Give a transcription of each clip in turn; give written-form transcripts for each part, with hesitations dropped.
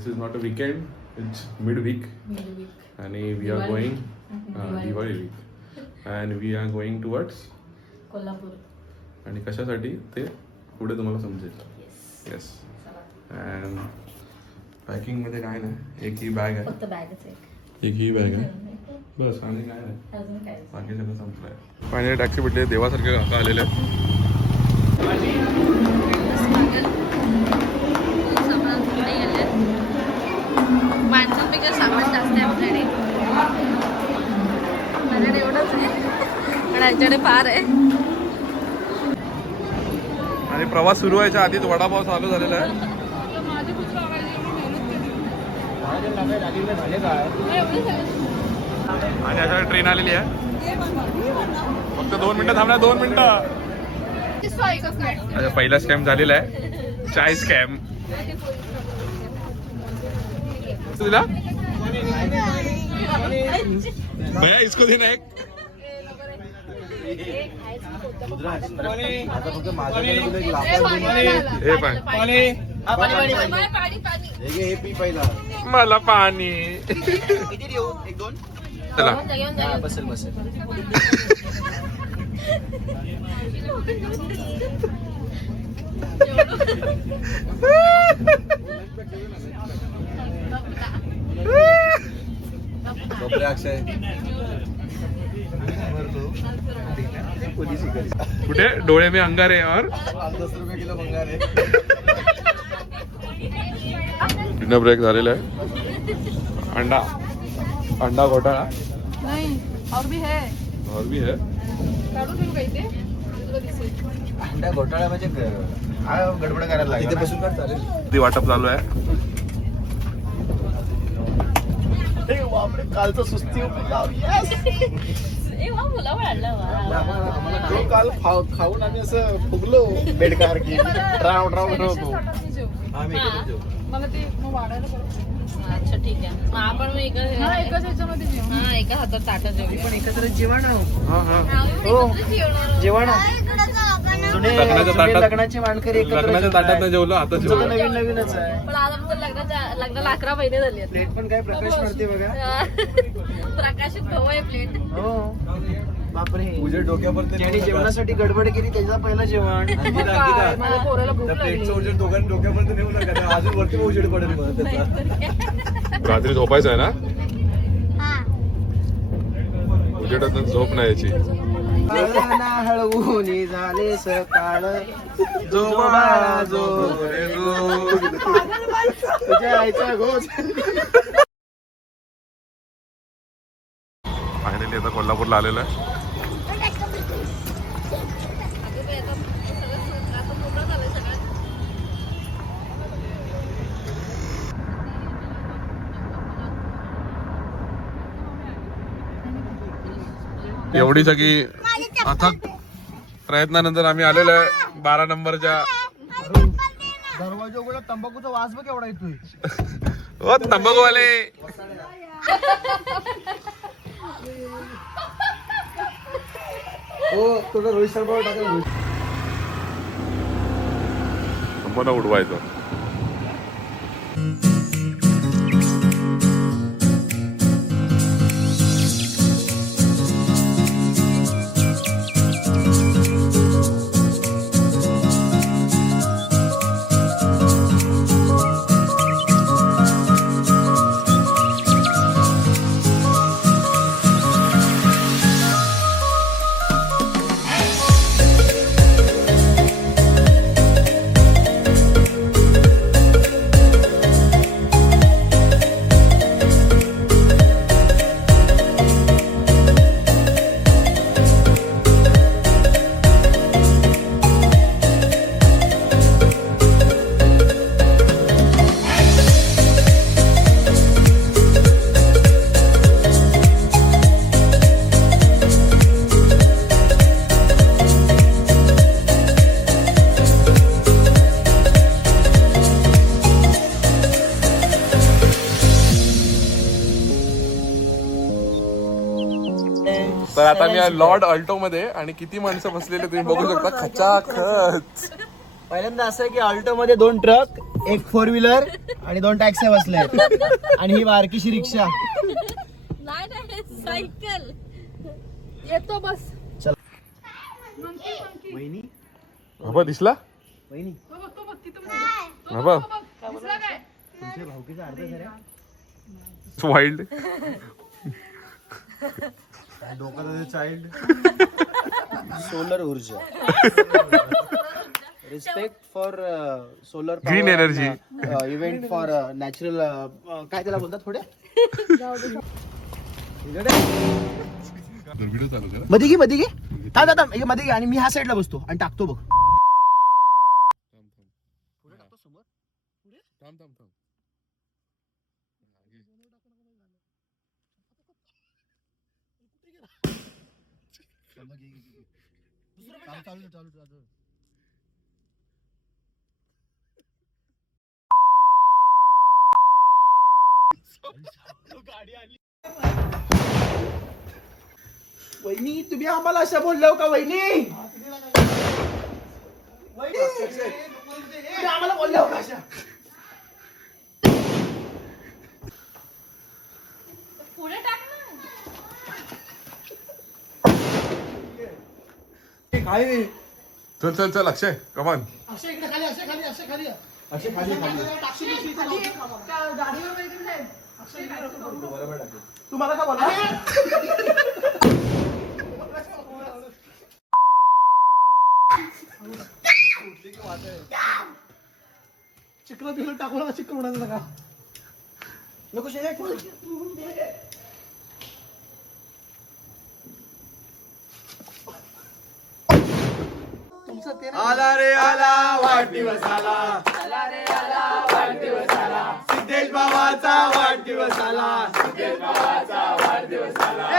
this is not a weekend, it's midweek. आणि we are going Diwali week and we are going towards Kolhapur. आणि कशासाठी ते पुढे तुम्हाला समजेल. येस. अँड पॅकिंग मध्ये काय नाही, एक ही बॅग आहे, फक्त बॅगच आहे. एक ही बॅग आहे बस, आणि काय नाही, अजून काय? बाकी सगळं संपलंय. फायनली टॅक्सी भेटली, देवासारखे काका आलेले आहेत. माणसांपेक्षा सामान जास्त आहे आपल्याकडे. माझ्याकडे एवढंच आहे पण यांच्याकडे फार आहे. आणि प्रवास सुरू व्हायच्या आधीच वडापाव चालू झालेला आहे. आणि आता ट्रेन आलेली आहे, फक्त 2 मिनिटं थांबणार, 2 मिनिटं. पहिला स्कॅम झालेला आहे, चाय स्कॅम. तुला भैया इसको देना एक. हे पण मला पाणी. चला बसेल बसेल. अक्षय कुठे डोळे में अंगारे और 10 रुपये किलो भंगार आहे. डिनर ब्रेक झालेला आहे. अंडा घोटाळा नाही और भी है. और भी है. अंडा घोटाळा म्हणजे गडबड करायला लागेल. इथे बसून कर चालेल. ती वाटप चालू आहे. कालचं सुस्ती काल खाऊन आम्ही असं फुगलो बेडकार की ड्राव होतो. मला ते मग वाढायला बरं. अच्छा ठीक आहे, मग आपण एकाच ह्याच्यामध्ये जेवण. हा एका हातात ताटात जेवण, पण एकत्र जेवण हो जेवण. लग्नाचे मानकरी लग्नाच्या ताटात नाही जेवलो, आता जेवलो. नवीन नवीनच आहे. पण आज आमचं लग्नाला 11 महिने झाले. प्लेट पण काय प्रकाश मारते बघा. प्रकाशित भाऊ आहे प्लेट. हो बापरे, तुझ्या डोक्यावर ज्यांनी जेवणासाठी गडबड केली त्याचा पहिलं जेवण. माझ्या पोराला भूक लागली. दोघांनी डोक्यापर्यंत नेऊ नका, अजून वरती उजेड पडेल मग त्याचा. रात्री झोपायचं आहे ना, उजेडात झोप नाही याची. हळवून झाले सकाळ जो बाळा जो तुझ्या आईचा घोष. फायनली आता कोल्हापूरला आलेलो आहे. एवढी सगळी अथक प्रयत्नानंतर आम्ही आलेलो आहे 12 नंबरच्या. दरवाजा उघडा, तंबाखूचा वास बघ एवढा येतोय. ओ तंबाखूवाले. हो थोडं रोहित शर्मा टाका. मला उडवायचं. तर आता मी लॉर्ड अल्टो मध्ये, आणि किती माणसं बसलेले तुम्ही बघू शकता. खचाखच पहिल्यांदा असं आहे की अल्टो मध्ये 2 ट्रक, एक 4 व्हीलर आणि 2 टॅक्सी बसले आणि ही बारकीशी रिक्षा. नाही सायकल येतो बस. चल वहिनी बाबा दिसला वहिनी बाबा तुमच्या भाऊकीचा अर्थ खरं वाईल्ड डोक्यात चाइल्ड. सोलर ऊर्जा. Respect for solar Green energy. Event for natural काय त्याला बोलतात थोडे. व्हिडिओ चालू करा. मध्ये घे थांब मध्ये घे आणि मी ह्या साईडला बसतो आणि टाकतो बघ. वहिनी तुम्ही आम्हाला अशा बोललो का वहिनी? तुम्ही आम्हाला बोललो का अशा? पुढे टाक ना. काय चल अक्षय कमान. तुम्हाला का बोला? चिकन बिल टाकून चिकन उडायचं का नको शेत. आला रे आला वाढदिवस आला. सिद्धेश बाबाचा वाढदिवस आला.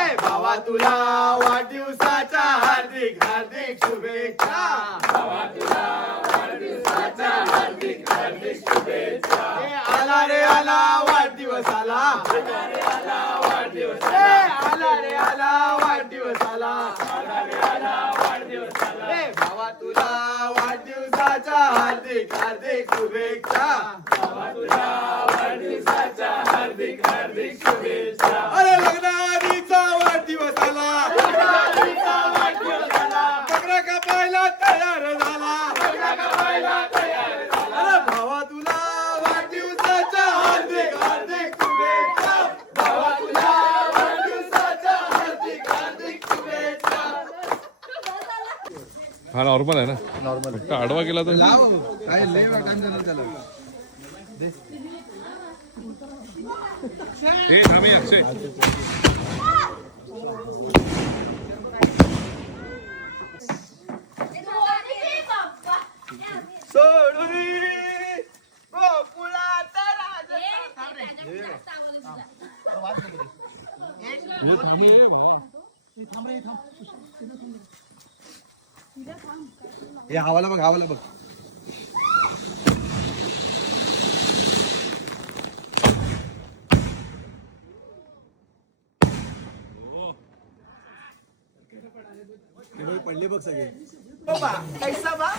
ए बाबा तुला वाढदिवसाच्या हार्दिक हार्दिक शुभेच्छा. ए आला रे आला वाढदिवस आला. ए आला रे आला वाढदिवस आला. ए बाबा तुला वाढदिवसाच्या हार्दिक हार्दिक शुभेच्छा. अरे लग्नाआधीचा वाढदिवस आला. बकरा कापायला तयार झाला. अरे भावा तुला वाढदिवसाच्या हार्दिक हार्दिक शुभेच्छा. भावा तुला वाढदिवसाच्या हार्दिक हार्दिक शुभेच्छा. हा नॉर्मल आहे ना. नॉर्मल फक्त आडवा गेला तर काय लय वाटण झालं त्याला. आम्ही अक्षय सोडुरी गोकुळाचा राजा. हे हवाला बघ हवाला बघ. पडले बघ सगळे. बाबा कैसा बा